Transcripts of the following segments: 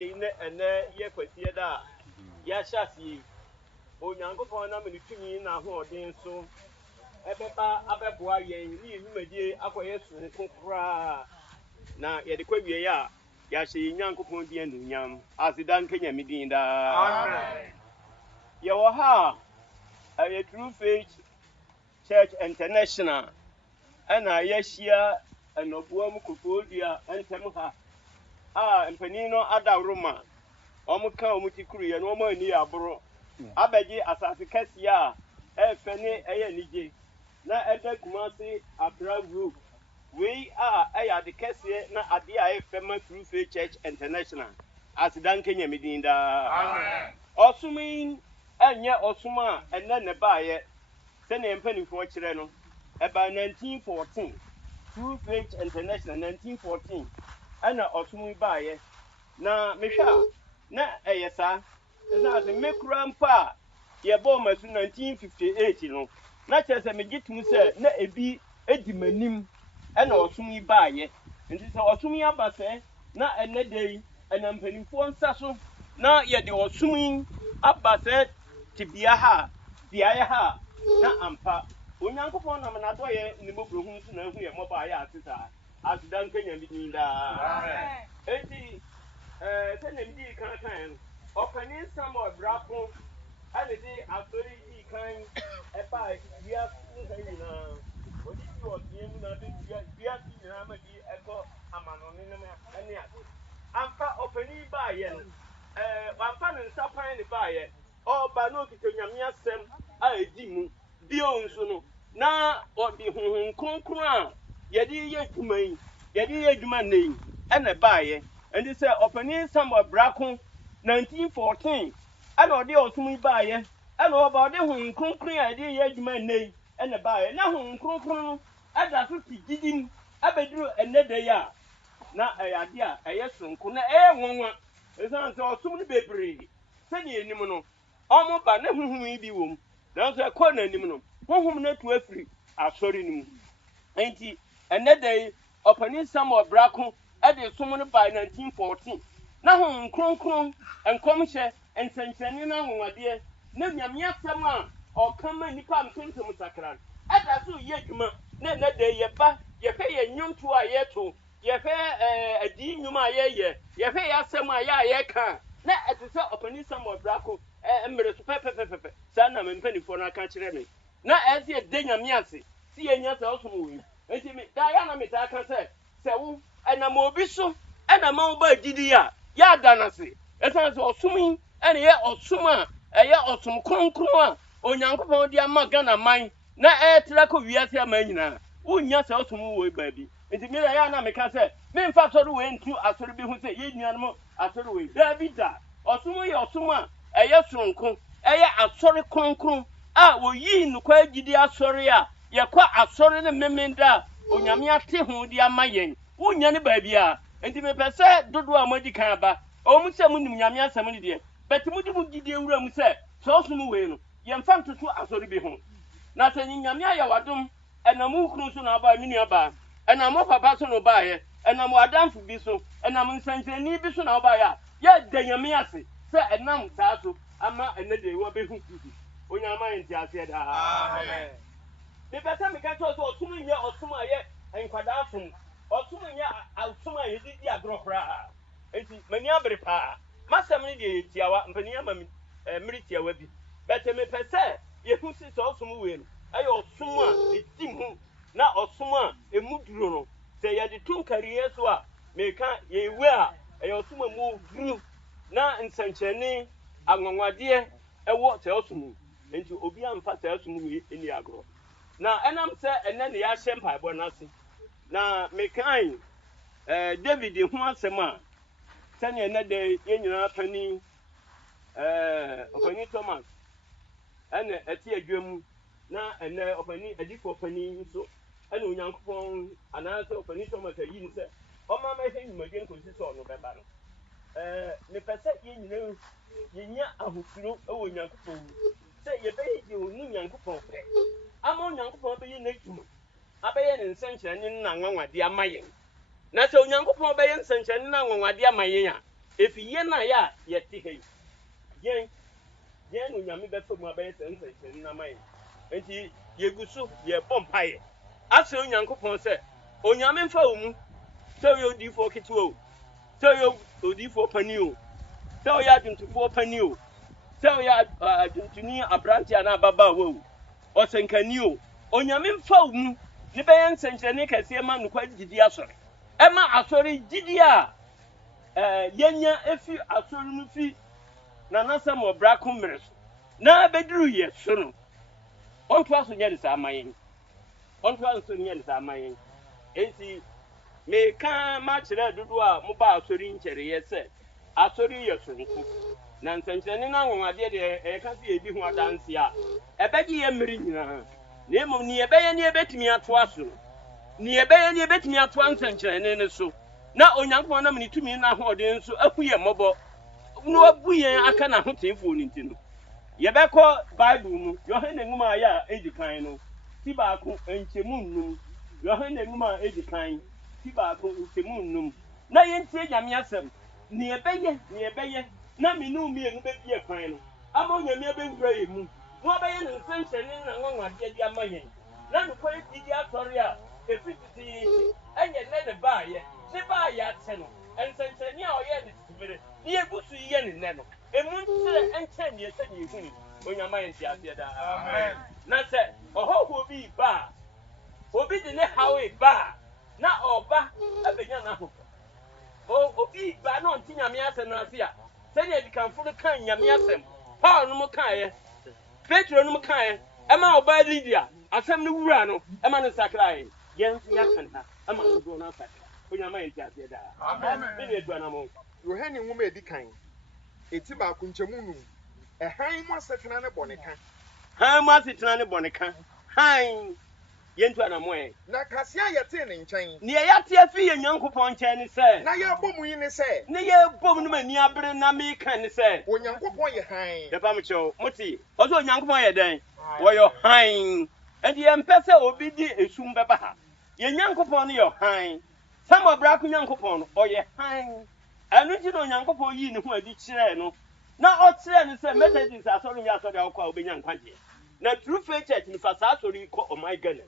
and ye kwasia da ya shasi onyankopon na me tumi na ho odin so ebeba abeboa yen ni nwumadi akoye so kokora na ye de kwawie ya ya hye nyankopon di anunyam asidan kenya midin da amen ye wo ha a True Faith Church International ana ye hia enobuam kofodia entem ha mpanino adawroma omuka omutikuru ye no ma ani aboro abeji asase kasia efene eye nije na eda kumasi abra group we are aya de kasie na ade a efema True Faith Church International asidan kenya midinda amen osumin enye osuma enne ne baaye se ne mpanifo kire no eba 1914 True Faith International 1914 ana osumin baaye na mehwa na eyesa esa se mekura mpa ye bo masu 1958 no na chese megitum se na ebi edimanim ena osumin baaye nti se osumin abase na enedei ena mpanifo nsaso na ye de osumin abase tibia ha biaye ha na ampa onyankopon na menado ye ni mobrohu so na hu ye mobaaye atisa asidan kenya bidinda amen enti senemdi kan okanin samo brako aledi afori di kan eba bia na odidi odiem na de bia na ma di eko amanone ne ane ade ampa okani ba ye no wamfa ne nsapan ne ba ye oba no kitonyame asem a edi mu bio nso no na odi hunhun konkron a yedi ye dwuman yedi ye dwuman nei ene ba ye and this opening some of Bracon 1914. I know the ultimate buyer. I know about the whom concrete idea, man name, and the buyer. Now, whom concrete, I got 50 digging, I bedrew another year. Now, idea, I yes, from Kuna air one. It's not so soon be brave. Send ye nimino. Almost by never whom we be womb. There's a corner nimino. Whom not to free. I sorry him. Ain't he? Another day, opening some of Bracon. Ade someone by 1914 na ho kronkron enkomhye ensenchene na nwade na nyamia sama o kama nipa mtentum sakran ada so ye dwuma na de ye ba ye hwe ye nyonto a ye to ye hwe adi nnwuma a ye hwe ya asem a ye ka na etese opani samo brako emre so pepepepe sa na mpanifo na ka kire me na eze de nyamia se si ye nya se osomo wi enti me da ya na me ta ka se wo ena mo bi so ena ma wo ba gidi ya danase esa so osumi ena ye osuma eye osum kronkron a onyankopon di ama Ghana man na etra ko wiase ama nyina unya se osum wo ba bi enti me ya na me ka se me mfa soro we ntu asoro bi hu se ye nuanum asoro we da osum ye osuma eye sonko eye asoro kronkron a wo yi nukwa gidi asoro a ye kwa asoro ne memenda onyame ate ho di ama yen unya ne ba bia enti me pese dodo a modi kan ba o mu se mu nim nyame asem ne de beti mu di mu gidi ewura mu se so mu we no ye mfa ntoto asori bi ho na se nyame aya wadom enamu hunu so na ba mini aba enamu papa so no ba ye enamu adamfu bi so enamu nsanjeni bi so na ba ya ye de nyame ase se enam ta so ama ene de wo be hu gidi onyama enti ase da amen me pese me ka to so otumu nye otuma ye enkwada afum otumu nye otuma ye di agrokra enti mani abere pa masam ne de tiawa mpani ama miri tiawa bi bete me pese ye hu si so otumu we no ayo otuma edim na otuma emuduro no se ye de tunkariye so a me ka ye we a ayo otuma mu duru na nsancheni anwanwade ewo se otumu enti obi amfa se otumu we eni agro na enam se ene ne ya hye mpaebo na se na mekan David hu asem a sene ene de yenyina pani opani Thomas ene eti adwam na ene opani adifo pani so ene onyankopon anase opani Thomas ayi nse o ma ma he nyumaden ko si so no beba no me pese yenyina yenya ahofuro e wo nyankopon se ye be yi onu nyankopon pe ama onyankopon be yi na dwuma abeye ne nsenkyerene na nwanwade amayen na se onyankopon be yi nsenkyerene na nwanwade amayen a If yen na ya yet yen no nyame be famu abaye sense na mai enti yeguso ye bompaye ase onyankopon se onyame mfa omu se yo difo ketewo se yo odifo pani o se yo aduntifo pani o se yo aduntuni abranti ana baba wo o senkani o onyame mfa omu ne beye nsenkyene kase ma nokwa gidi asore ema asore gidi a yenya efi asore no fi na nasam obra kumres na beduru ye so no onto aso nya de sa mayen onto aso nya de sa mayen enti me kan ma kire dudu a mo ba asori nkere ye se asori ye so nko na nsenkyene na nwade de e ka se ebi ho adanse a ebegi ye mmiri nyina na emom ni ebeye ni ebetimi ato aso ni ebeye ni ebetimi ato nsenkyene ne so na onyankopon na mni tumi na hoden so akuye mobo no abuyen aka na hotenfo ni ntino yebeko bible mu yohane nguma ya edikan no ti ba ko enchemu nnum yohane nguma edikan ti ba ko enchemu nnum na yentie nyame asem ni ebeye na minu mi enu be bie kwan no ama nyame be nwura emu no obeye ne nsenkyene na nwanwade dia mayen na no kwa di atori a efititi enye ne baaye ne baaye ate no ensenkyene a oye ne tibere ni egusu ye ne ne no emu ntire enche ne ese ne ehuni onyama enti ase da amen na se ohoho bi ba obi de ne hawe ba na oba abenya na ho obi ba no ntinyame ase na ase a se ne dikanfo kan nyame asem Paul no mo kan ye Petro no mo kan ye ema oba Lydia asem no wura no ema no sakrae yen yakan ha ema no do na sakra onyama enti ase da amen bi ne duana mo Yohane nwoma edikan eti ba ku nchemu nu han mu asetena ne boneka han mu asetena ne boneka han yentu anamoe na kase ayete ne nkyɛn ne yate afi ye nyankopɔn nkyɛn ne sɛ na ye bom yi ne sɛ ne ye bom no mani abere na me kan ne sɛ onyankopɔn ye han de pam kyɛw moti ɔso onyankopɔn ye den wɔyɛ han enti ye mpɛ sɛ obi di esum bɛba ha ye nyankopɔn ne ye han samo bra ku nyankopɔn no ɔyɛ han ɛno nti no onyankopɔn yi ne ho adi kyerɛ no na ɔkyerɛ ne sɛ messages asɔre yɛ asɔre akɔ a obenya nkwagye na true faith church ni fa saa asɔre kɔ oh my god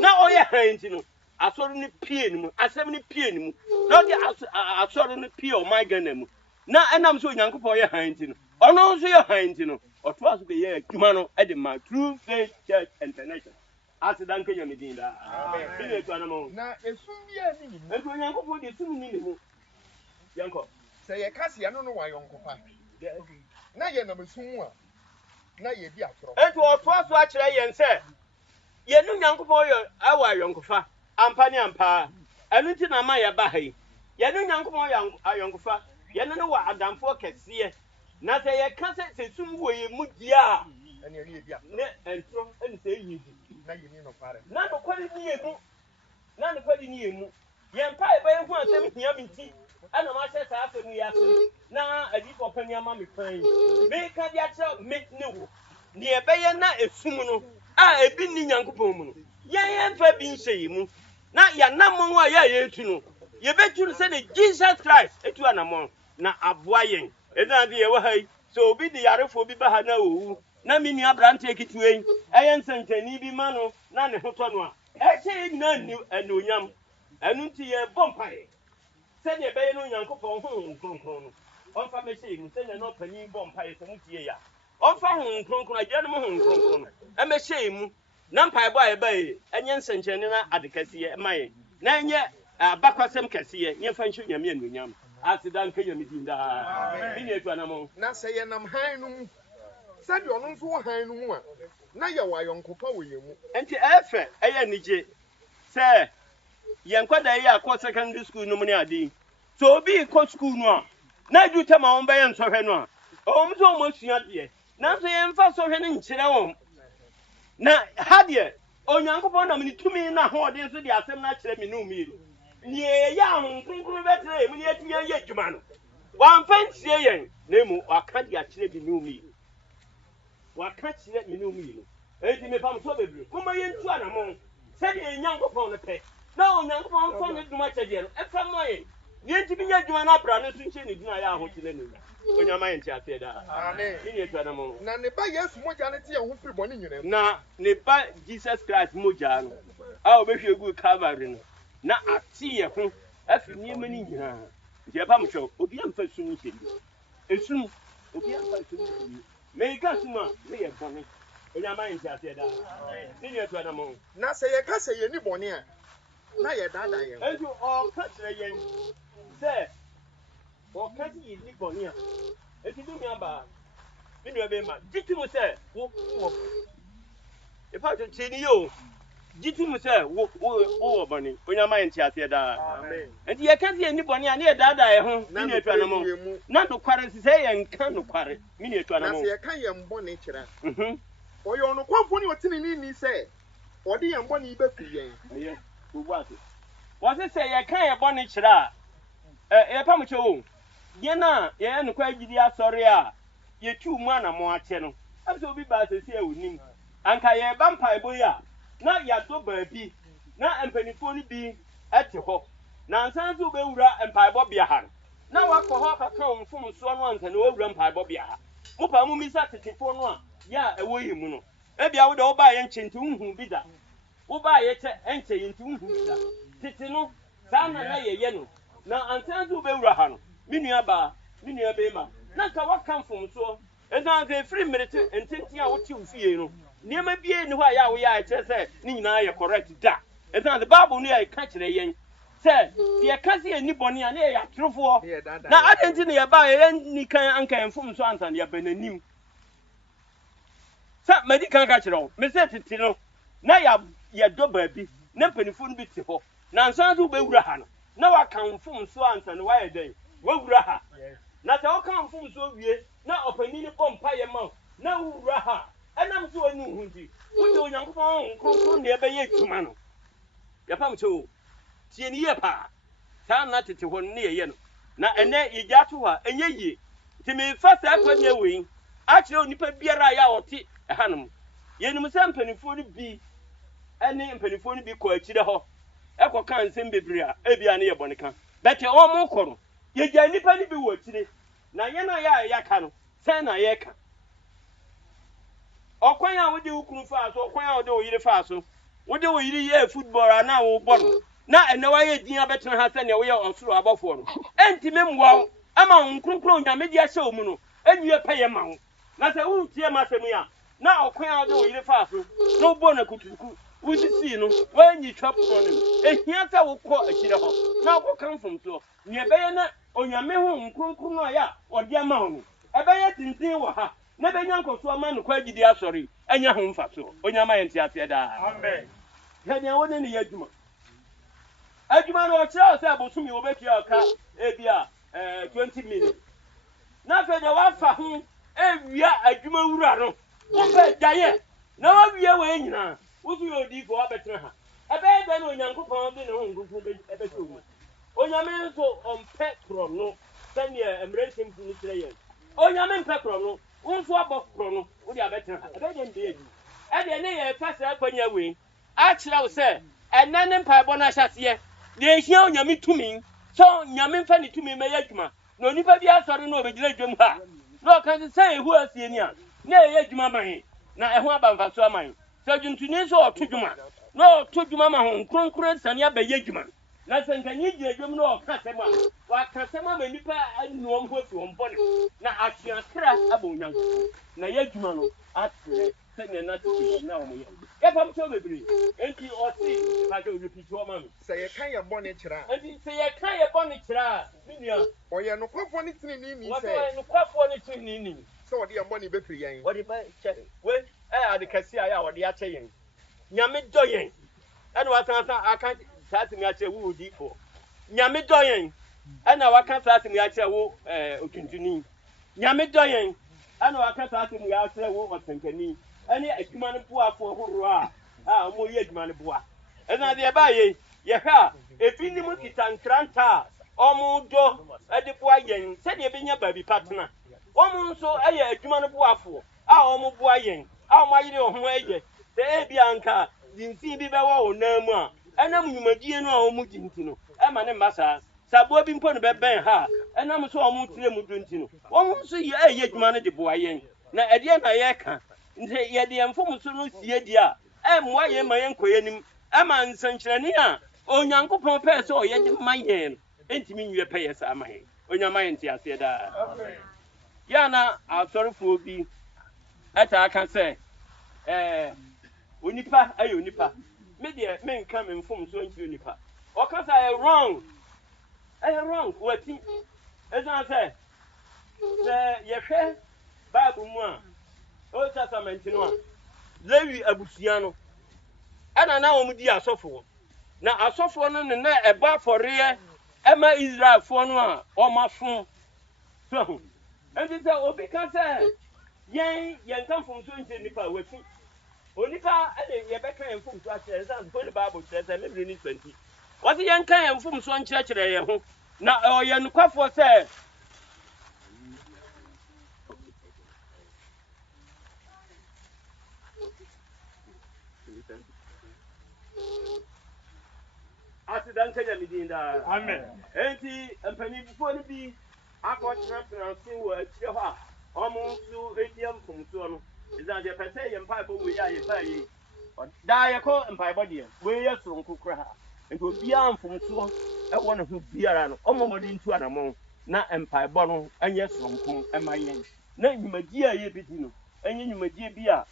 na ɔyɛ han nti no asɔre ne pie ne mu asɛm ne pie ne mu na ɔde asɔre ne pie oh my god mu na ɛnam so onyankopɔn yɛ han nti no ɔno nso yɛ han nti no ɔto aso be yɛ adwuma no ɛde ma true faith church international asidan kenya medin da amen bi ne to anamo na esum bi ani ni mu ɛto onyankopɔn de sum ni ne mu yanko sɛ ye kase ya no no wa yonkopa na ye na mesum a na ye di atoro ɛto ɔto aso akyerɛ yɛn sɛ yɛnu nyankopɔn yɛ awa yonkofa ampa ne ampa ɛno nti na ma yɛ ba ha yi yɛnu nyankopɔn yɛ ayonkofa yɛnu no wɔ adamfo kɛseɛ na sɛ yɛka sɛ sum wɔ yɛ mu dia ɛne ye di atoro ne ɛntoro ɛne sɛ yi na ye ni no pare na no kwari ni yɛ mu na no kwari ni yɛ mu yɛn pa ɛbɛyɛ ho asɛm hia mi nti ana ma hyɛ saa asɛm yi ase na adifo pani ama me pan me ka di akyerɛ me ne wo ne ɛbɛyɛ na esum no a ebi ni nyankopɔn mu no yɛn fa bi nhyɛ yi mu na yanamon a yɛ etu no yɛbɛtu no sɛ de Jesus Christ etu anamon na aboa yɛn ɛdan de yɛwɔ ha yi so obi de yarefo bi ba ha na owu na me nua brante ekituwe yi ɛyɛ nsɛntɛni bi ma no na ne ho tɔ no a ɛkyɛ nyina ni ɛnonyam ɛnu nti yɛ bɔ mpae sɛ de ɛbɛyɛ no nyankopɔn ho nkronkron no ɔmfa mɛhyɛ yi mu sɛ ne no pani bɔ mpae sɛ mutie ya ɔmfa ho nkronkron agya no ho nkronkron no ɛmɛhyɛ yi mu na mpae bɔ a ɛbɛyɛ ɛnyɛ nsɛnkyɛnne na ade kɛseɛ ɛma yɛ na ɛnyɛ abakwasɛm kɛseɛ nyɛmfa nhyɛ nyame anuonyam aseda nka nyame din daa bi ne atu anamo na sɛ yɛ nam han no mu sɛ de ɔno nso wɔ han no mu a na yɛ wɔ ayɔnkopa wɔ yɛ mu enti ɛfɛ ɛyɛ nigye sɛ yɛn kwada yi akɔ secondary school no mu ne ade so obi kɔ school no a na du tema wɔn bɛyɛ nsɔhwɛ no a ɔmo so ɔmo asua deɛ nanso yɛmfa sɔhwɛ no nkyerɛ wɔn na ha deɛ onyankopɔn nam ne tumi na ahoɔden so de asɛm no akyerɛ me no mmienu ne yɛ ahonkronkron bɛtena mu ne yɛtumi ayɛ adwuma no wɔamfa nsie yɛn na mu waka de akyerɛ me no mmienu waka kyerɛ me no mmienu enti mepam so bebree kɔma yɛntu anamɔn sɛdeɛ nyankopɔn no pɛ na onyankopɔn fa ne dum akyɛdeɛ no ɛfa ma yɛn Yenti bi nya adwuma na bra no so nche ne dina ya ahotene ne onyama yenti ase da Amen. Ni etu anamo Na ne ba Yesu moja ne te ye ho firi bɔne nyina mu. na ne ba Jesus Christ moja no a obehwe gu Calvary no na ate ye ho afi niema ni nyina nti eba mo hwe obi amfa sum nhye esum obi amfa sum nhye me ka suma me ye bɔne onyama yenti ase da Ni etu anamo Na sɛ yɛ ka sɛ yɛ ni bɔne a na yɛ dada yɛn. Eju o ka kyerɛ yɛn sɛ o ka ti yi ni bɔne a eti du mi aba mi nua be ma giti mu sɛ wo ifa to chini yo giti mu sɛ wo bɔne onyama yɛ ntiase da Amen. enti yɛ ka ti ni bɔne a ne yɛ dada yɛ ho mi nua atwa no mo na do kware sɛ yɛ nka no kware mi nua atwa no Na mo sɛ yɛ ka yɛn bɔne kyerɛ. Ɔyɛ ɔno kwafo ne ɔtene ni sɛ ɔde yɛn bɔne yi bɛfiri yɛn. Ɛyɛ wo ase wɔse sɛ yɛ ka yɛ bɔne kyerɛ a yɛ pam kyɛ wo yɛ na yɛ no kwa gidi asɔre a yɛ tu mu ana mo akyɛ no ɛsɛ obi ba sɛ sɛ onim anka yɛ ba mpaebɔ yi a na yɛadɔ baabi na mpanifo no bi ɛte hɔ na nsan so bɛwura mpaebɔ bia ha na wakɔ hɔ kaka wo mfomsoɔ no anka na wɔwura mpaebɔ bia ha mo pa mo misa tetefoɔ no a yɛ a ɛwɔ yi mu no ebia wo de wo ba yɛ nkyɛnti wohu bi da wo ba yɛ kyɛ ɛnkyɛ yɛ nti wohu bi da tete no saa na yɛyɛ no na ansan so bɛwura ha no me nua ba me nua bɛma na ka waka mfomsoɔ ɛsan sɛ ɛfiri mmerete ntenti a wote wo fie no nneɛma bie ne hɔ a yɛ a woyɛ a ɛkyerɛ sɛ ne nyinaa yɛ correct da ɛsan sɛ bible no yɛ ka kyerɛ yɛn sɛ yɛka sɛ yɛni bɔne a ne yɛyɛ atorofoɔ na adɛn nti ne yɛba a yɛyɛ nni kan anka yɛ mfomsoɔ ansa ne yɛba n'anim sɛ madi kan ka kyerɛ wo me sɛ tete no na yɛdɔ baabi na mpanifo no bi te hɔ na nsan so wobɛwura ha no na waka mfomsoɔ ansa ne woayɛ dɛn wawura ha na sɛ woka mfomsoɔ wie na ɔpani no bɔ mpayɛ ma wo na wowura ha ɛnam sɛ wɔne wo ho nti wode onyankopɔn kronkron ne ɛbɛyɛ adwuma no yɛpam kyɛ o tie ne yie paa saa na tete hɔ no ne yɛyɛ no na ɛnɛ yɛgya to hɔ a ɛnyɛ yie nti mefa saa kwanea wei akyerɛ onipa biara a yɛ a ɔte ɛha no mu yɛnim sɛ mpanimfoɔ no bi ɛne mpanimfoɔ no bi kɔ akyirɛ hɔ ɛkɔka nsɛm bebree a ebia ne yɛ bɔne ka bɛtɛ ɔmo kɔ no yɛgya nnipa no bi wɔ akyire na yɛn a yɛ a yɛaka no sɛn na yɛka ɔkwan a wode wo kunu faa so ɔkwan a wode wo yere faa so wode wo yere yɛ football a na wo bɔ no na ɛnɛ wayɛ din abɛtena ha sɛnea woyɛ ɔsoro abɔfoɔ no ɛntimi mmoa wo ama wo nkronkron nyame de ahyɛ wo mu no ɛnwie pɛyɛ ma wo na sɛ wotie ma asɛm yi a na ɔkwan a wode wo yere faa so na wobɔ no kuturuku wosisii no woanyi twa pono no ehia sɛ wokɔ akyirɛ hɔ na wokɔka mfomsoɔ nea ɛbɛyɛ na onyame ho nkronkron a yɛ a ɔde ama wo no ɛbɛyɛ tenten wɔ ha na bɛnya nkɔso ama no kwa gidi asɔre anya ho mfasoɔ onyama yɛ nteaseɛ daa Amen. hɛnea wode ne yɛ adwuma adwuma no ɔkyerɛ wo sɛ abosom yɛ wobɛtua ɔka ebi a 20 minutes na afei deɛ woafa ho awia adwuma wura no wopɛ gyaeɛ na wawie wɔ nyinaa woso yɛ odiifo wabɛtena ha ɛbɛyɛ dɛ na onyankopɔn de ne ho nkronkron ɛbɛhyɛ wo mu onyame nso ɔmpɛ korɔ no sɛneɛ mmerɛnkyɛmfu no kyerɛ yɛn onyame mpɛ korɔ no wo nso abɔ korɔ no wode abɛtena ha ɛbɛyɛ dɛ mbɛyɛ adwuma ɛdeɛ ne yɛfa saa akwanya wei akyerɛ wo sɛ ɛnɛ ne mpaebɔ no ahyɛseɛ deɛ ɛhia onyame tumi sɛ nyame mfa ne tumi mɛyɛ adwuma na onipa bi asɔre na ɔbɛgyina adwam ha na ɔka sɛ ɛhu asie ni a na ɛyɛ adwuma ma he na ɛho aba mfaso ama he sɛ dwuntuni nso ɔto dwuma na ɔto dwuma ma ho nkronkron sane abɛyɛ dwuma na sɛ nkanyi gyina dwam na ɔka sɛm a waka sɛm ama nnipa anuɔm ho afi wɔn bɔne na asuakra aba onyankopɔn na yɛ adwuma no atrɛ sɛnea na tete na wɔn yɛ yɛpam kyɛw bebree enti ɔse pagya ɔrepiti hɔ ma me Sɛ yɛka yɛn bɔne kyerɛ a enti sɛ yɛka yɛ bɔne kyerɛ a me nua ɔyɛ nokwafoɔ ne tenenee ni wɔde sɛ nokwafoɔ ne tenenee nim sɛ ɔde yɛn bɔne bɛfiri yɛn. wɔde bɛkyɛ wei ɛyɛ ade kɛse a yɛ a wɔde akyɛ yɛn nyame dɔ yɛn ɛna wasansan aka saa asɛm yi akyerɛ wo odiifoɔ nyame dɔ yɛn ɛna waka saa asɛm yi akyerɛ wo otuntuni nyame dɔ yɛn ɛna waka saa asɛm yi akyerɛ wo ɔsɛnkani ɛne adwuma no boafoɔ horoɔ a wɔyɛ adwuma no boa ɛna deɛ ɛbaayɛ yɛhwɛ a ebinom kita nkranta a wɔdɔ ɛde boa yɛn sɛdeɛ ɛbɛnya baabi pa tena wɔn nso ɛyɛ adwuma no boafoɔ a wɔn boa yɛn a wɔn ayere wɔn ho ɛyɛ sɛ ebi anka dinsin bi bɛwɔ wɔn nan mu a ɛnam nnwumadie no a wɔn di nti no ɛma ne mma saa sabo bi mpo no bɛbɛn ha ɛnam so ɔmo tire mu duntino ɔmo so yɛ adwuma no de boa yɛn na ɛdeɛ na yɛka nti yɛde mfom so no sie di a ɛmmoa yɛn ma yɛn kɔ yɛnim ɛma nsɛnkyerɛnne a onyankopɔn pɛɛ sɛ ɔyɛ de ma yɛn ɛntimi nwie pɛ yɛ saa ma yɛn onyama yɛn te aseɛ daa yana asɔrefoɔ bi ɛta aka sɛ onipa ayɛ onipa me deɛ menka me mfom so nkyerɛ onipa ɔka sɛ ɛyɛ wrong wati ɛsiane sɛ yɛhwɛ Bible mu a Old Testament no a Lewi abusua no ɛna na wɔn di asɔfoɔ na asɔfoɔ no ne na ɛba afɔreɛ ɛma Israelfoɔ no a ɔmafo so ɛnti sɛ obi ka sɛ yɛn ka mfom so nkyerɛ nipa wati onipa ɛde yɛbɛka yɛn mfom so akyerɛ ɛsiane sɛ Bible kyerɛ sɛ Mebiri ne 20 wɔte yɛn ka yɛn mfom so nkyerɛkyerɛ yɛn ho na ɔyɛ nokwafoɔ sɛ asidan kanya midin da amen enti mpanimfoɔ no bi akɔtena se wɔ akyire hɔ a ɔmo nso ediam mfomsoɔ no ɛsiane sɛ pɛsɛ yɛ mpaebɔ wei a yɛba yi daa yɛkɔ mpaebɔ deɛ wei yɛ soronko koraa nti obiara mfomsoɔ ɛwɔ ne ho biara no ɔmo mmɔde ntu anammɔn na mpaebɔ no ɛnyɛ soronko ɛma yɛn na nnwumadie a yɛbɛdi no ɛnyɛ nnwumadie bi a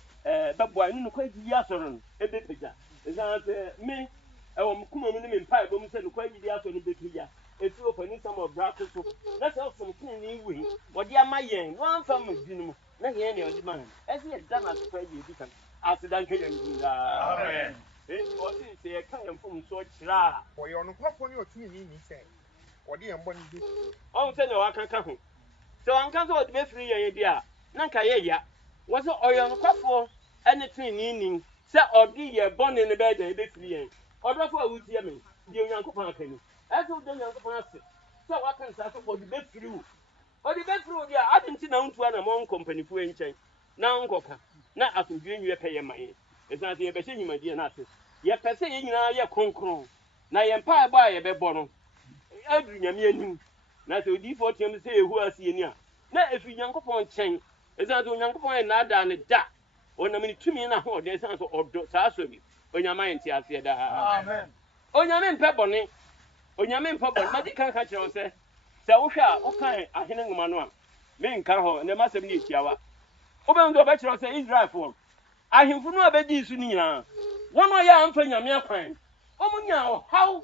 bɛboa no nokwa gyi asɔre no ɛbɛpagya ɛsiane sɛ me ɛwɔ kuma mu ne me mpaebɔ mu sɛ nokwa gyi asɔre no bɛpagya ɛfi ɔpani sam ɔbra so so na sɛ ɔsomtene ne wei wɔde ama yɛn wɔamfa ma bi no mu na yɛn ne ɔde ma no ɛsɛ yɛda no ase kwa gye ɛdi kan aseda nkwa yɛn din daa amen enti ɔse sɛ yɛka yɛn mfom so kyerɛ a ɔyɛ ɔnokwafoɔ ne ɔtumi ni sɛ ɔde yɛn bɔ ne bi ɔhu sɛ ne wɔakaka ho sɛ wɔnka sɛ ɔde bɛfiri yɛn di a na nka yɛya wɔ sɛ ɔyɛ ɔnokwafoɔ ɛne tenenini sɛ ɔde yɛ bɔne no bɛyɛ dɛn ɛbɛfiri yɛn ɔdɔfo a wotie me deɛ onyankopɔn aka ni ɛsɛ wode onyankopɔn ase sɛ waka nsa so ɔde bɛfiri wo ɔde bɛfiri wo deɛ a ade nti na wontua na ma wonkɔ mpanifoɔ nkyɛn na wonkɔka na asomdwie nwie pɛ yɛ ma yɛn ɛsiane sɛ yɛbɛhyɛ nnwumadie no ase yɛpɛ sɛ yɛn nyinaa yɛ kronkron na yɛn mpaebɔ a yɛbɛbɔ no aduru nyame anim na sɛ odiyifoɔ team sɛ yɛhu asie ni a na ɛfiri nyankopɔn nkyɛn ɛsiane sɛ onyankopɔn yɛ naadaa ne da ɔnam ne tumi no ahoɔden ɛsiane sɛ ɔdɔ saa sɔ bi onyama yɛn te aseɛ daa amen onyame mpɛ bɔne onyame mpɛ bɔne madi kan ka kyerɛ wo sɛ wohwɛ a wokan ahene nwoma no a menka hɔ ɛnɛ masɛm ne ɛtiawa wobɛhu sɛ ɔbɛkyerɛ sɛ Israelfoɔ ahemfo no a bɛdii so no nyinaa wɔn ɔyɛ a mfa nyame akwan ɔmo nya ɔhaw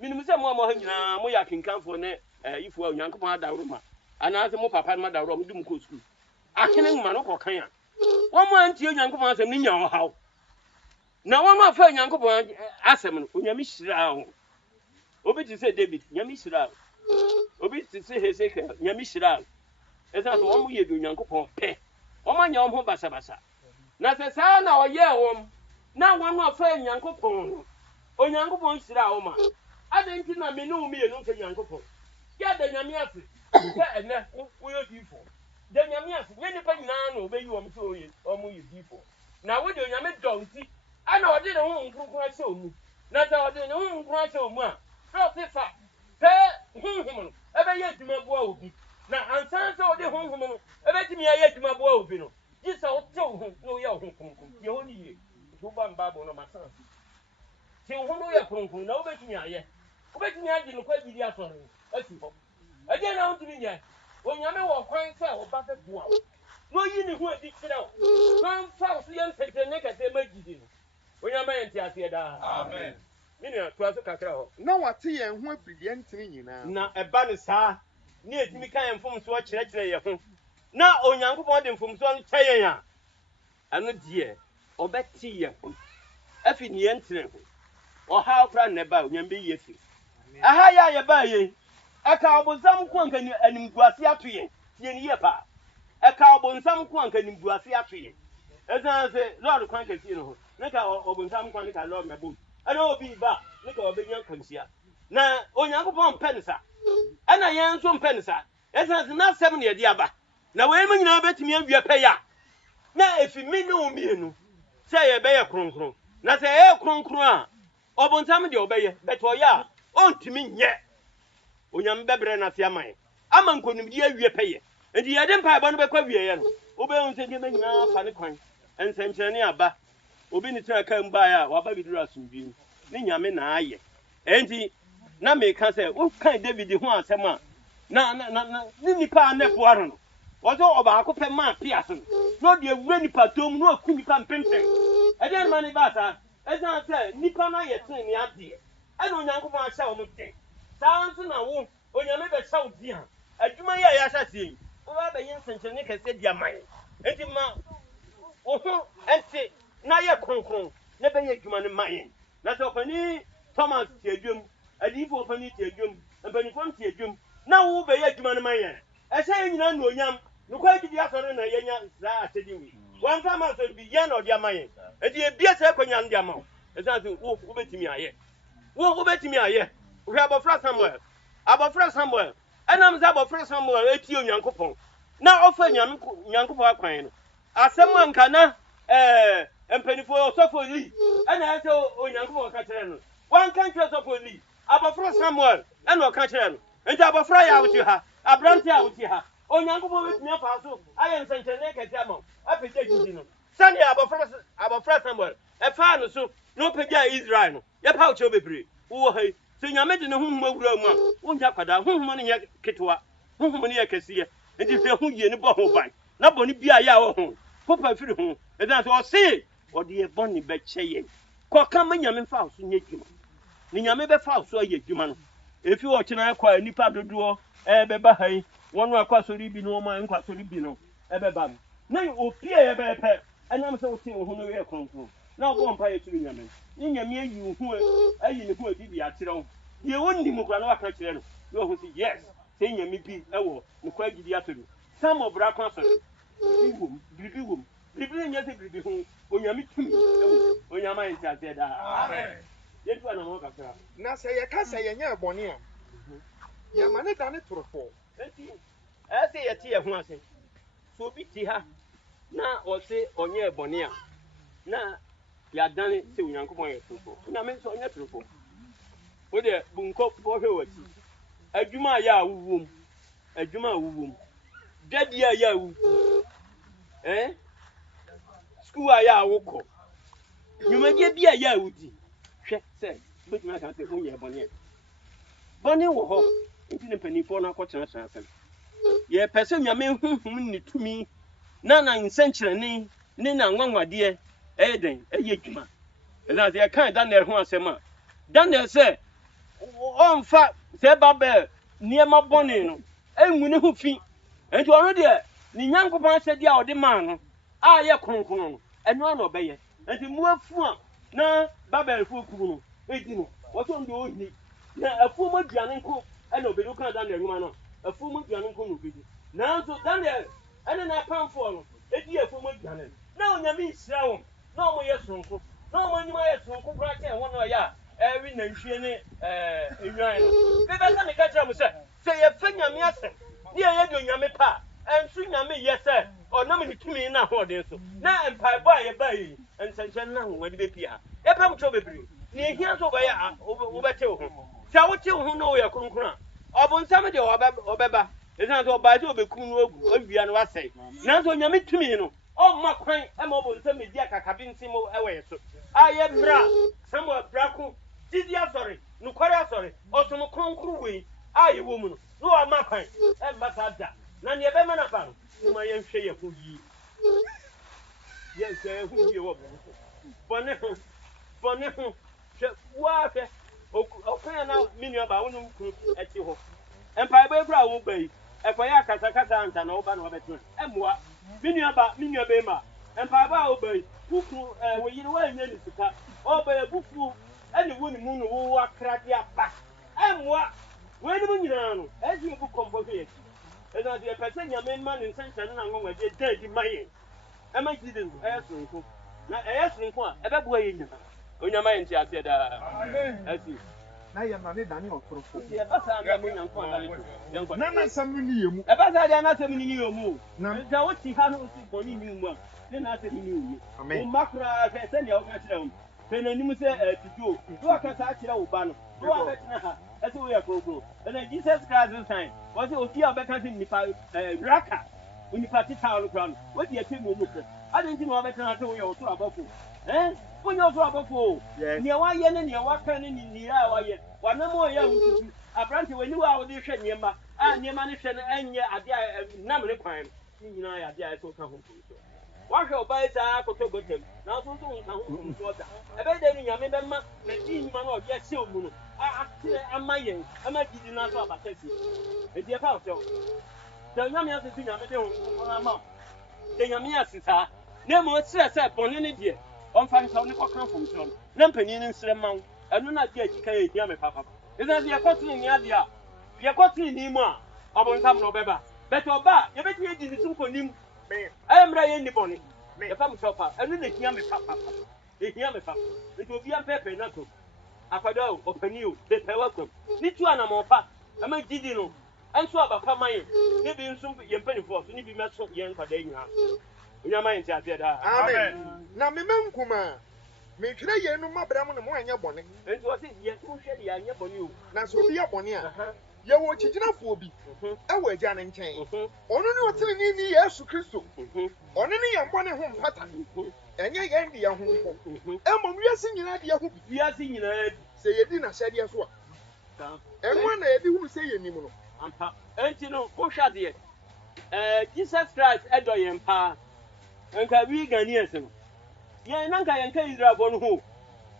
menim sɛ mo a mɔha nyinaa moyɛ akenkanfoɔ ne yifoɔ a onyankopɔn adaworo ma anaasɛ mo papa no madaworo a mode mu kɔ sukuu ahene nwoma no kɔkan a wɔn mo antie onyankopɔn asɛm no nya ɔhaw na wɔn afa onyankopɔn asɛm no onyame hyiraa ho obi te sɛ David nyame hyiraa obi te sɛ Hesekiel nyame hyiraa ɛsiane sɛ wɔn mo yɛ de onyankopɔn pɛ wɔn anya wɔn ho basabasa na sɛ saa na ɔyɛɛ wɔn na wɔn afa onyankopɔn no onyankopɔn hyiraa wɔn a ade nti na me ne wo mmienu mfa onyankopɔn yɛ da nyame ase sɛ ɛnɛ woyɛ diifo da nyame ase nyɛ nipa nyinaa na ɔbɛyi wɔn sɛ ɔmo yɛ diifo na wode onyame dɔ nti ana ɔde ne ho nkronkron ahyɛ wo mu na sɛ ɔde ne ho nkronkron ahyɛ wo mu a sɛ ɔte fa pɛ honhom no ɛbɛyɛ adwuma boa wo bi na ansan sɛ ɔde honhom no ɛbɛtumi ayɛ adwuma boa wo bi no gye sɛ wote wo ho na woyɛ wo ho kronkron yɛ hɔ ne yie nti woba mbaabɔ no masan te wo ho no woyɛ kronkron na wobɛtumi ayɛ wobɛtumi agye nokwa gyidi asɔre asi hɔ ɛdeɛ na wotumi nyɛ onyame wɔ kwan sɛ ɔba bɛboa wo na oyi ne ho adi kyerɛ wo na mfa wo so yɛ ntɛntɛnne kɛsɛ ma gyidi no onyama yɛn te aseɛ daa amen minua toa so kakra hɔ na wate yɛn ho abideɛ ntene nyinaa na ɛba ne saa ne ɛtumi ka yɛn mfomsoɔ kyerɛkyerɛ yɛn ho na onyankopɔn de mfomsoɔ no kyɛ yɛn a ɛno deɛ ɔbɛte yɛn ho afi ne yɛn ntene ho ɔhaw kora ne ba onyame bɛyi afi aha yɛ a yɛbaa yɛn ɛka ɔbonsam ko anka animguase ato yɛn tie ne yie paa ɛka ɔbonsam ko anka animguase ato yɛn ɛsiane sɛ lɔɔre kwan kɛseɛ no ho ne ka ɔbonsam kwan ne ka lɔɔre mɛbom ɛna obi ba ne ka ɔbɛnya nkwamhyia na onyankopɔn mpɛ ne sa ɛna yɛn nso mpɛ ne sa ɛsiane sɛ n'asɛm ne yɛde aba na wɔn mu nyinaa bɛtumi awie pɛ yɛ a na efi me ne wo mmienu sɛ yɛbɛyɛ kronkron na sɛ ɛyɛ kronkron a ɔbonsam deɛ ɔbɛyɛ bɛtɛ ɔyɛ a ɔntumi nyɛ onyame bebre na se aman ama nkonimdi awie peye enti ye de mpa ba no bekwa wie ye no obe hu se de manyina fa ne kwan ensenkyerene aba obi ni tira kan ba ya waba biduru asumbi ni nyame na aye enti na me ka se o kan David ho asem a na ni nipa anepo aro no wozo oba akopɛ ma piaso no de awura nipa tom no aku nipa mpempe ede ma ni ba sa ezan se nipa na ye tin ni ade ɛna onyankopɔn ahyɛ wo mte saa nso na wo onyame bɛ hyɛ wo di ha adwuma yɛ ya hyɛ sie wo ba bɛ yin senkyerene kɛse di aman enti ma wo ho ente na yɛ kronkron na bɛ yɛ adwuma ne man na sɛ opani Thomas tie adwum adifo opani tie adwum mpanifo tie adwum na wo bɛ yɛ adwuma ne man yɛ ɛhyɛ nyina no onyam no kwa gidi asɔre na yɛnya saa atedi wi wan ka ma so bi yɛ na ɔde aman enti ebia sɛ kwanya no de ama wo ɛsan so wo betimi ayɛ wo betimi ayɛ hwɛ abɔfra Samuel ɛnam sɛ abɔfra Samuel eti onyankopɔn na ɔfa nyankopɔn akwan no asɛm anka na mpanifo ɔsɔfo li ɛna ɛsɛ onyankopɔn ka kyerɛ no wan kan kyerɛ ɔsɔfo li abɔfra Samuel ɛna ɔka kyerɛ no enti abɔfra yɛ awoti ha abrante awoti ha onyankopɔn betumi afa so ayɛ nsɛnkyerɛnne kɛse ama apɛgya gidi no sani abɔfra Samuel ɛfa no so no pɛgya Israel no yɛpa wo kyerɛ bebree wo ha so nyame de ne honhom awura mu a wonya kwada honhom no yɛ ketewa honhom no yɛ kɛseɛ enti hwɛ ho yie ne bɔ ho ban na bɔ ne bia yɛ a wɔ ho popa firi ho ɛdan so ɔse ɔde yɛ bɔne bɛkyɛ yɛn kɔka ma nyame mfa wo so nyɛ adwuma ne nyame bɛfa wo so ayɛ adwuma no efi wɔ kyena kɔ nipa dodoɔ ɛbɛba ha yi wɔn akɔ asɔre bi no wɔn nkɔ asɔre bi no ɛbɛba no na opie yɛ bɛpɛ ɛnam sɛ wote wo ho no yɛ kronkron na ɔbɔ mpa yɛ tiri nyame ne nyame ayi wo ho ayi ne ho adi bi akyerɛ wo deɛ wonnim kora na waka kyerɛ no na ɔho sɛ yes sɛ nyame bi ɛwɔ ne kwa gidi asɔre sam ɔbra ko asɔre biribi wom biribi nyɛ sɛ biribi ho onyame tumi ɛwɔ onyame ayɛ nti aseɛ daa yɛtu anamɔ kakra na sɛ yɛka sɛ yɛnyɛ bɔne a yɛma ne da ne torofo enti ɛsɛ yɛte yɛ ho ase so obi ti ha na ɔse ɔnyɛ bɔne a na yɛadane sɛ onyankopɔn yɛ torofo nyame nso ɔnyɛ torofo wo deɛ bunkɔ bɔhwɛ w'akyi adwuma a yɛ a wowom dwadeɛ a yɛ a wowu school a yɛ a wokɔ dwumadie bi a yɛ a wodi hwɛ sɛ wobɛtumi aka sɛ wonyɛ bɔne wɔ hɔ nti ne mpanimfoɔ no akɔtenatena asɛm yɛpɛ sɛ nyame honhom ne tumi na nsɛnkyerɛnne ne na nwanwadeɛ ɛyɛ den ɛyɛ adwuma ɛsan sɛ yɛka Daniel ho asɛm a Daniel sɛ ɔmfa sɛ Babel nneɛma bɔne no ɛngu ne ho fi enti ɔno deɛ ne Nyankopɔn ahyɛdeɛ a ɔde maa no a yɛ kronkron no ɛno ana ɔbɛyɛ enti mmoafu a na Babelfoɔ kubu no ɛdi no wɔsɔm deɛ ɔhini na afuom aduane nko ɛna obɛdi woka Daniel nwoma no afuom aduane nko na obɛdi nanso Daniel ɛne n'apamfoɔ no ɛdi afuom aduane na onyame nhyira wɔn na ɔmo yɛ sonko na ɔmo anim ayɛ sonko koraa kyɛn wɔn a ɔyɛ a ɛwi nantwie ne enwan no bɛbɛ sɛ meka kyerɛ mo sɛ yɛfɛ nyame asɛm ne yɛyɛ de onyame pa ɛnso nyame yɛ sɛ ɔnam ne tumi na ahoɔden so na mpaebɔ a yɛba yi nsɛnkyɛn na ahomadi bɛpie ha yɛpɛ mo kyɛw bebree ne ehia nso wobɛyɛ wobɛte wo ho sɛ wote wo ho na woyɛ kronkron a ɔbonsam deɛ ɔbɛba ɛsan sɛ ɔbaa sɛ ɔbɛkum no awia no wasɛe nanso onyame tumi no ɔmma kwan ɛma ɔbonsam medi akakabe nsɛm ɛwɔ yɛ so a yɛ mmra Samuel brako didi asɔre nokware asɔre ɔsom kronkron wei a yɛwɔ mu no na ɔmma kwan ɛmba saa da na neɛ ɛbɛma no ba no ma yɛnhwɛ yɛ ho yie yɛnhwɛ yɛ ho yie wɔ bɔne ho hwɛ woa hwɛ ɔkwan na me nuaba wo nom kuro ɛte hɔ mpaebɔ kura a wo ba yi ɛkɔyɛ akasakasa anta na woba na wɔbɛtena ɛmmoa me nuaba yi ma mpaebɔ a wo ba yi woku wo yere woanyɛ ne sika ɔba yɛ bufuo ɛne wo ne mu no wo akrade aba ɛmmoa wɔanim nyinaa no ɛdi mu kɔmbɔ hwɛ yɛ ɛna deɛ ɛpɛ sɛ nyame ma ne nsɛnkyerɛnne na nwanwadeɛ da adi ma yɛn ɛma gyide no ɛyɛ soronko na ɛyɛ soronko a ɛbɛboa yɛ nyina onyama yɛ nte aseɛ daa asi na yɛma ne da ne ɔtorofo yɛba saa na mo nyankopɔn adane to na nasɛm no ne yɛ mu ɛba saa deɛ anasɛm no ne yɛ mu sɛ wote ha no so bɔne ne mu a ne naasɛm ne yɛ wo mma koraa sɛ sɛnea woka kyerɛ wo pɛ n'anim sɛ tutuo na waka saa kyerɛ wo ba no na wabɛtena ha That's what we are going. And then Jesus Christ this time. Was it okay about country Raka? When you party town ground, what do you think we look at? I didn't know about country we also about food. Eh? When you're about food, near one yen and your work in the year, one more young. A branch when you are with the near my management and your idea number crime. You know, idea is what come home. What shall buy the apple to go to? Now, so don't come from water. I bet then you remember the team man or yes, so moon. I'm my young. I'm not giving out about Tessie. It's your house. The young man is in a middle on a mouth. The young man is her. No more stress upon any dear. On fine sound or come from John. Lampany in Slemount. I do not get you hear me, Papa. Is that your cotton in the idea? Your cotton in Nima. I won't come no better. Better back. You bet me in the soup on him. I am right in the bonnet. If I'm shopper, I don't hear me, Papa. They hear me, Papa. It will be a pepper, not to. Apado, open you, they pay welcome. Need to animal pap. I might did you know. And so about my maybe in some your penny force, you need to be met so young for day now. Your mind, Amen. Now, me kuma. Me try ye no ma bra mo no anya bone. And what is yet to shed the anya for you? Na so bi abone a. Ye wo chiginafo obi. E wo agya ne nkyɛn. Ono ne otiri ni Yesu Kristo. Ono ne ye bone ho mpata. Enye ye ndi ye ho mpo. Emom wiase nyina de ye ho bi. Wiase nyina se ye di na hyade so a. Enwa na ye di hu se ye nim no. Ampa. Enti no wo hwa de. Jesus Christ edo ye mpa. Enka wi Ghanaians no. Ye nanka yenka Israel no ho.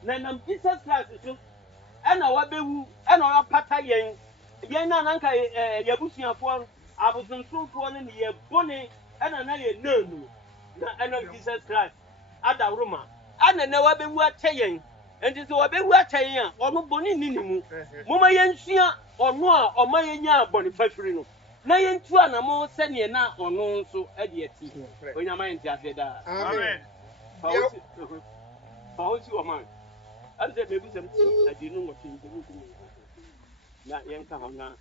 Na nam Jesus Christ so. Ana wabewu, ana wapata yen. Yen na nanka yabusuafo abosonsomfo ne ye bone ana na ye nanu. Na ana Jesus Christ ada Roma. Ana na wabewu ateyen. Enti so wabewu ateyen a ono bone ni nimu. Moma yensua ono a oma yenya bone fafiri no. Na yentu anamo se ne na ono nso ade ati. Onyama enti afeda. Amen. Pahosi o man. Ante mebu sem adi no ngotin ntu. Na yenka hona.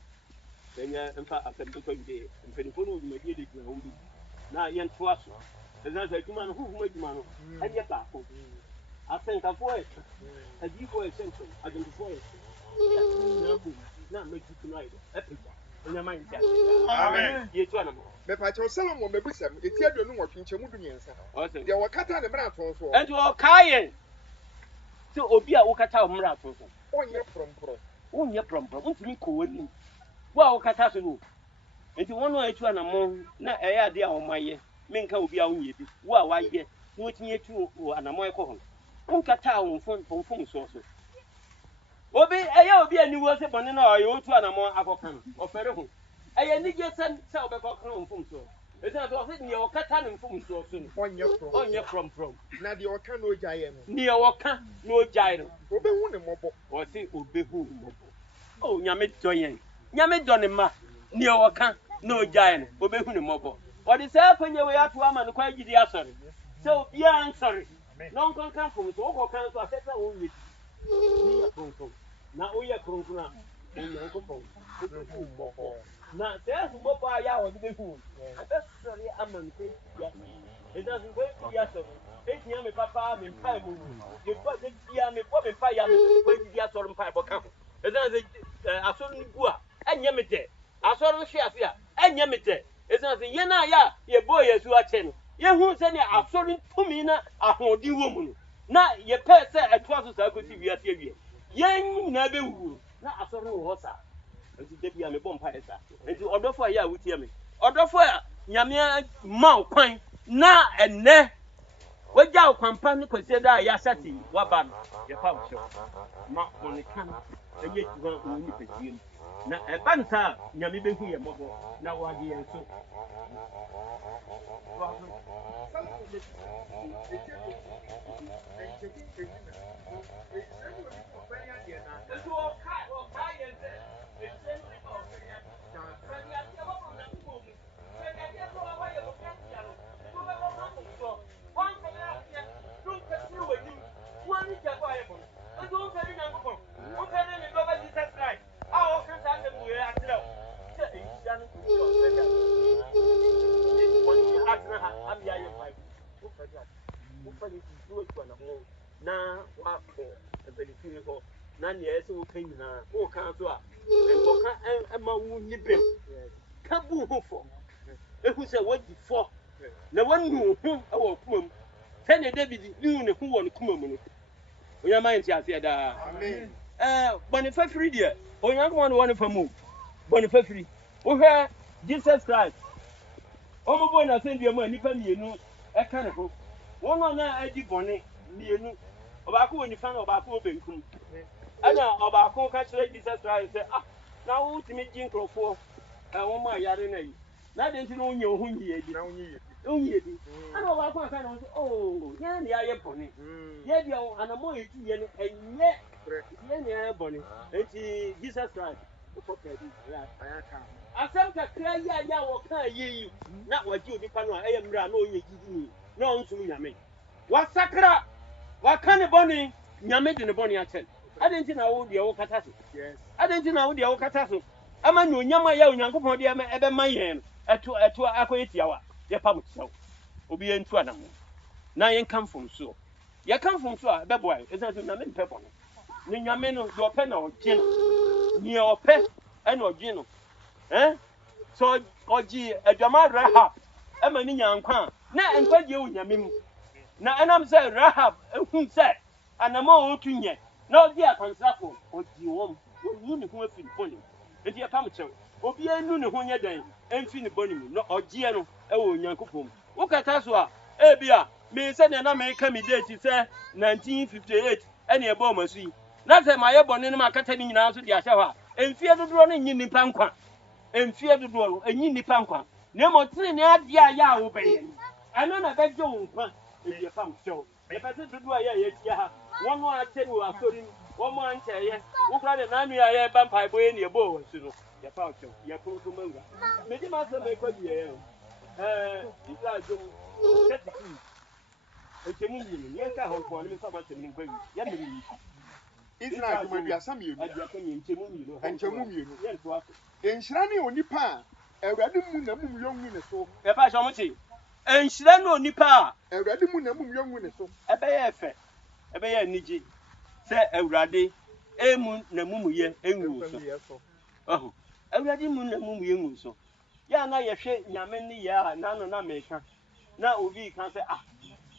Enya emfa afembe ko ide. Mpenifo no ma die de gina ho bi. Na yentu aso. Eza sa adwuma no huhuma adwuma no. Anye ba ko. Asenkafo e. Adifo e senso. Adwumfo e. Na mejitu no aido. Epita. Onyama enti afeda. Amen. Yetu anamo. Me pa cho Solomon me busam eti aduonu wo twinchemu du miensa. De wo kata ne mra ton so. Enti o kayen. Se obi a wo kata o mra ton so. Onye prompro. Onye prompro. Ntimi ko wani. Wo a wo kata so no. Enti wono etu anamo na eye ade a wo maye. Menka obi a wonye bi. Wo a waye. Na otinye etu anamo ekọ ho. Onkata wo mfom so so. Obi eye obi ani wo se bone na oye otu anamo akokan. Ofere ho. Eye ni je se obekọ kan mfom so. Esa so se ni o kata ne mfom so so no. Onye prompro. Na de o kan no jaye no. Ni o ka no jaye no. Obehu ne mobo. O se obehu mobo. Oh nyame doyen. Nyame done ma. Ni o ka no jaye no. Obehu ne mobo. O de se afanye we ato ama no kwa gidi asori. Se obi an sorry. No kon kan fom so o kan so asesa won yi. Ni ya prompro. Na o ya prompro na. Onye ko fom. Na there's more for ya o be hu. Sorry amante ya. It doesn't go to ya so. Eti ya me papa me mpa mu. You put the ya me po me mpa ya me ko di ya so mpa bo kan. It doesn't aso ni gu a enye me de. Aso no hwe ase a enye me de. It doesn't ye na ya ye boy yesu a che no. Ye hu se ne aso ni tumi na ahodi wo mu no. Na ye pe se eto aso sa ko ti wi ase wi. Ye nyina be wu. Na aso no ho sa. Enti debi ame bompa esa enti odofo ya wutie me odofo ya nyame ma kwan na enne wagya kwampa ne kwese da ya sati waba no ye pa wo ma onekan eye tuwa oni pediem na ebanta nyame behu ye mobo na wage ye so na wa ko ebelifiri ho na ne ese wo kan nyina wo kan so a enkoka ema wu nibem ka bu ho fo ehu se wadi fo na wanu ho ewo kumam sene David ni ne ho wo ne kumam no onyama nti ase da Amen. Bonifafiri de onyama no woni famu Bonifafiri wo hwe Jesus Christ omo boy na send you nipa mienu e ka ne ho wono na adi bone mienu obaako woni fa na obaako obenkum ana obaako ka kire Jesus Christ say na wo timi gin krofo wo ma yare na yi na de nti no onye ho nyiye di Na unyi. onye di ana obaako aka na so ya ne aye bone ye dia anamo etu ye ne enye ye ne aye bone enti Jesus Christ for credit ya Ayaka. asem kakra ya wo kan yeyi na waji onipa no eye mra na onye gidi na onsum nyame wasakra wakane bone nyame de ne bone achen adenti na wo de wo kata so Yes. adenti na wo de wo kata so ama no nyama ya onyankopon de ebe mayen eto akoyetia wa ye pam tsew obi entu anam na yen kamfom so ye kamfom so a beboa esa so nyame mpe bone ni nyame no do pe na ogye ni ope e na ogye no so oji adwama Rahab ema ni nyankwa na enkwaje wo nyame mu na enam se Rahab ehun se anama otunye na odi akansafo oji wom onu ne ho afi boni enti ya pam chew obi anu ne ho nya dan emfi ne boni mu no oji no e wo nyankopom wo kata so a bia me se na me ka mi date se 1958 ene e bo masu yi na se maye boni ne makata ni nyina so di ahye ho a emfi dodoro ne nyi nipa nkwa emfie dodo enyi nipa nkwa na mo tiri ne ade a ya wo beye ano na bejo nkwa e fam show e pese dodo a ya tia ha won a teni wo asori won mo anche ye wo kra de nanu ya ye ba mpai boye ne ebo wo su no ya fa show ya ko ko manga me di ma se me ko bi ye Israel jo tetiku e temu ni ye ka hon ko ni fa ma temu nkwa ya me ni Israel kuma bi asam yenu. adia ka ni ntemu mi no Enchemu mienu. ye to aso Enhyira ne onipa a Awurade mu na mum yongu ne so. e ba so mo ti enhyira no nipa a Awurade mu na mum yongu ne so. ebe ye efe ebe ye niji se Awurade emu na mumuye enwu so Awurade mu na mumuye enwu so ya na ye hwe nyame ni ya na no na meka na obi kan se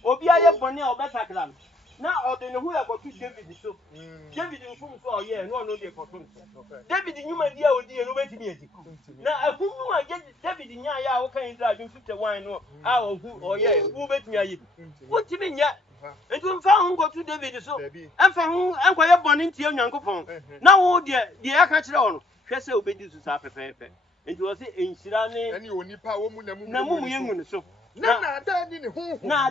obi aye bone a obetakra na ode ne hu ya ko David so David nfum so oye no no de ko so David nyuma di a odi no betimi edi na ahunu a David nya ya wo kan Israel 51 no a ohu oye wo betimi ayi wo timi nya etu mfa hu go to David so emfa hu enkoye bone ntie Nyankopon na wo de aka kire wo no hwe se obedi su sa pepepe etu wo se enhyira ne Ene onipa wo mu na mum yengu ne so na ada ni ne hu na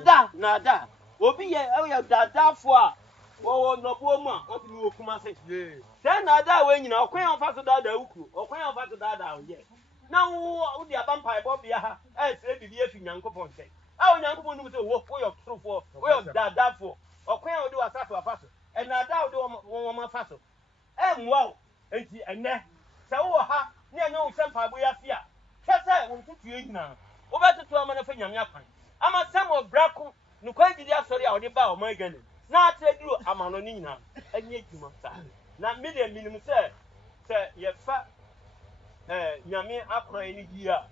ada obi ye dadafo a wo no bo mu a o ti wo kuma se se na ada we nyina okwan on so dada ukru okwan on so dada ye na wo di abampa ebo bia ha se bibi afi Nyankopon se a Nyankopon nu se wo yo trufo wo yo dadafo okwan o di wasaso afaso e na ada o di wo ma faso mwa o enti ene se wo ha ne anya wo sempa bo ya fi a se wo tutu nyina wo ba tutu ama na fa nyame akwan ama samo brako nukwa gidi asori a odi ba o my gane na ateduru amano ni nyina anye djuma sa na me de minimum se ye fa nyame akran ni gi a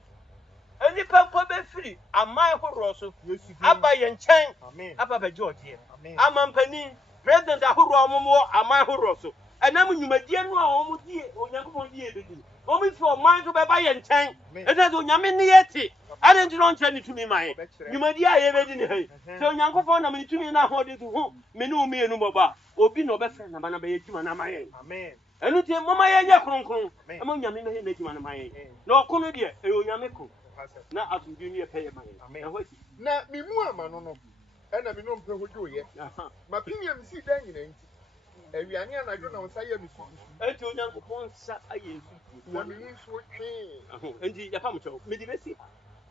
ani papa be firi amai horo so aba ye nchen aba ba George amampani president ahoro omomo amai horo so anam nyumadie no a omo die Onyankopon die ebedi omo fi o man so be ba ye nchen ede do nyame ne yeti ade nti no nche ni tumi mai nyumadie a ye bedi ne hai so Onyankopon na me tumi na hode to hu me ne o me enu boba obi no be fe na ba na be yedwuma na mai amen enu tie mama ye nya kronkron ama nyame me he na dwuma na mai na okono de e onyame ko na asumdwe ni e peye mai na mimu ama no no ena mi no mpe hojo ye mapinya mi si dan nyina nti awiane anadwo na won saye mi su enti Onyankopon sa aye su na mi nso twe enti ya pam cho me di besi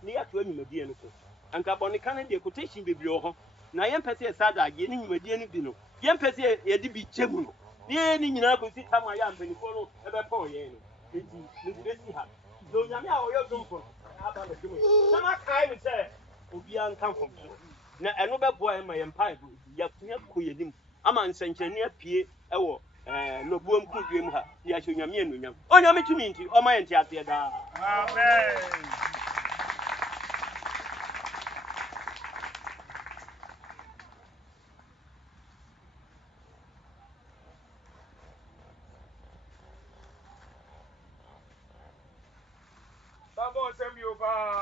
ni ya to anyumadie no so anka bone kan de quotation bebre ho na ye mpese sada age ni nyumadie no bi no ye mpese ye di bi chemu no ye ni nyina ko si tama ya mpanifo no e be pon ye no enti me di besi ha do nyame a oyo domfo aba na dwuma na makai mi se obi an kan fom na eno be boa e ma ye mpai bu ya kunya ko yedim ama nsankyani apie ewo no buom ku dwem ha ya hwe nyame anunyam onyame tumi nti o ma yenti ate da Amen. Come on, send me over.